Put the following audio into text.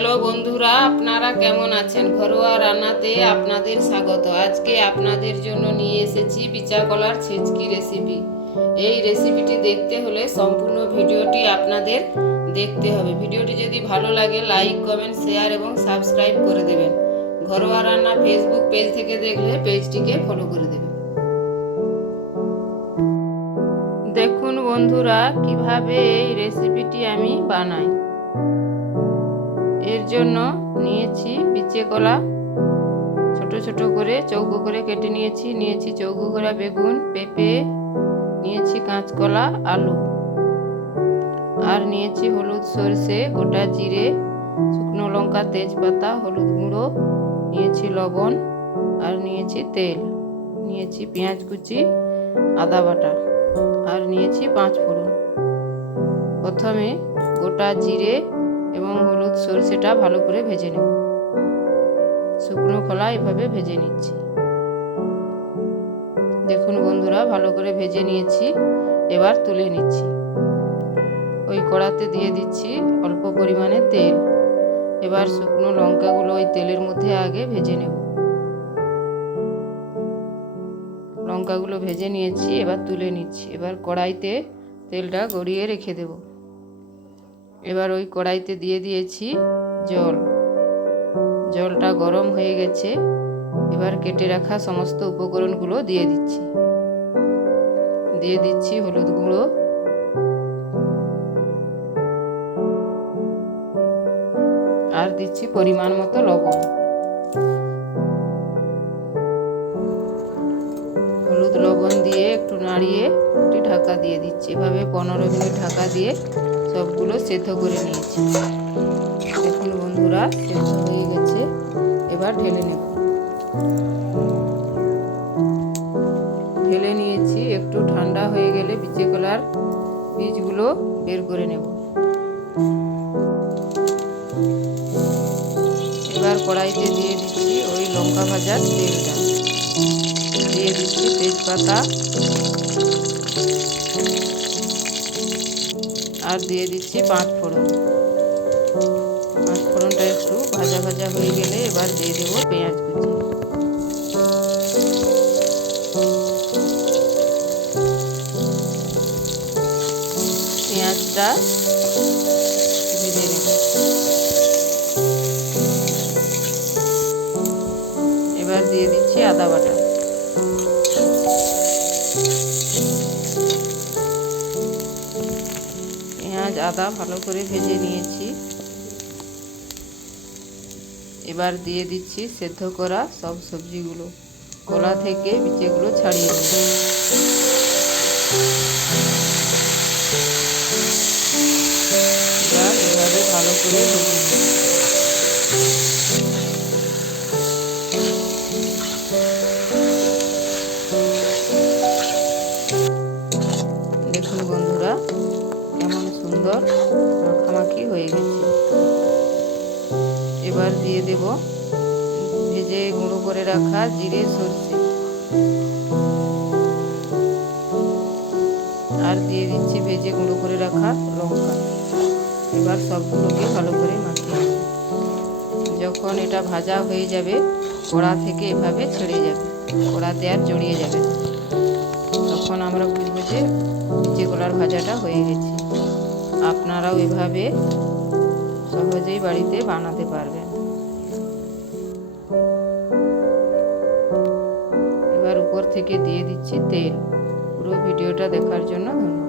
Hello বন্ধুরা, আপনারা কেমন আছেন? ঘরোয়া রান্নাতে আপনাদের স্বাগত। আজকে আপনাদের জন্য নিয়ে এসেছি বিচা কলার ছেচকি রেসিপি। এই রেসিপিটি দেখতে হলে সম্পূর্ণ ভিডিওটি আপনাদের দেখতে হবে। ভিডিওটি যদি ভালো লাগে, লাইক, কমেন্ট, শেয়ার এবং সাবস্ক্রাইব করে দেবেন। ঘরোয়া রান্না ফেসবুক পেজ থেকে দেখলে পেজটিকে ফলো করে দেবেন। দেখুন বন্ধুরা, কীভাবে এই রেসিপিটি আমি বানাই। জন্য নিয়েছি বিচে কলা। ছোট ছোট করে চৌকো করে কেটে নিয়েছি। নিয়েছি চৌকো করা বেগুন, পেঁপে, নিয়েছি কাঁচকলা, আলু। আর নিয়েছি হলুদ সরষে, গোটা জিরে, শুকনো লঙ্কা, তেজপাতা, হলুদ গুঁড়ো, নিয়েছি লবণ, আর নিয়েছি তেল। নিয়েছি পেঁয়াজ কুচি, আদা বাটা, আর নিয়েছি পাঁচ ফোড়ন। প্রথমে গোটা জিরে এবং হলুদ সরষেটা ভালো করে ভেজে নেব। শুকনো কলা এভাবে ভেজে নিচ্ছি। দেখুন বন্ধুরা, ভালো করে ভেজে নিয়েছি, এবার তুলে নিচ্ছি। ওই কড়াতে দিয়ে দিচ্ছি অল্প পরিমাণে তেল। এবার শুকনো লঙ্কাগুলো ওই তেলের মধ্যে আগে ভেজে নেব। লঙ্কাগুলো ভেজে নিয়েছি, এবার তুলে নিচ্ছি। এবার কড়াইতে তেলটা গড়িয়ে রেখে দেব। এবার ওই কড়াইতে দিয়ে দিয়েছি জল। জলটা গরম হয়ে গেছে। এবার কেটে রাখা সমস্ত উপকরণগুলো দিয়ে দিচ্ছি। দিয়ে দিচ্ছি হলুদ গুঁড়ো। আর দিচ্ছি পরিমাণ মতো লবণ। একটু নাড়িয়ে একটি ঢাকা দিয়ে দিচ্ছি। এভাবে পনেরো মিনিট ঢাকা দিয়ে সবগুলো সেদ্ধ করে নিয়েছি। দেখুন বন্ধুরা, সেদ্ধ হয়ে গেছে। এবার ঢেলে নেব। ঢেলে নিয়েছি, একটু ঠান্ডা হয়ে গেলে বিচে কলার বীজগুলো বের করে নেব। এবার কড়াইতে দিয়ে দিচ্ছি ওই লঙ্কা ভাজার তেলটা। দিয়ে দিচ্ছি তেজপাতা। আর দিয়ে দিচ্ছি পাঁচ ফোড়ন পাঁচ ফোড়নটা একটু ভাজা ভাজা হয়ে গেলে এবার দিয়ে দেবো পেঁয়াজ কুচি। পেঁয়াজটা এবার দিয়ে দিচ্ছি আদা বাটা। আদা ভালো করে ভেজে নিয়েছি। এবার দিয়ে দিচ্ছি সেদ্ধ করা সব সবজিগুলো। কলা থেকে বিচেগুলো ছাড়িয়ে এভাবে ভালো করে ভেজে দেখুন বন্ধুরা সুন্দর। মাখামাখি হয়ে গেছে। এবার দিয়ে দেব ভেজে গুঁড়ো করে রাখা জিরে সরষে। আর দিয়ে দিচ্ছি ভেজে গুঁড়ো করে রাখা লঙ্কা। এবার সবগুলোকে ভালো করে মাখিয়ে যখন এটা ভাজা হয়ে যাবে, কড়া থেকে এভাবে ছেড়ে যাবে। কড়াতে আর জড়িয়ে যাবে তখন আমরা বুঝব যে যে কলার ভাজাটা হয়ে গেছে। আপনারাও এভাবে সহজেই বাড়িতে বানাতে পারবেন। এবার উপর থেকে দিয়ে দিচ্ছি তেল। পুরো ভিডিওটা দেখার জন্য ধন্যবাদ।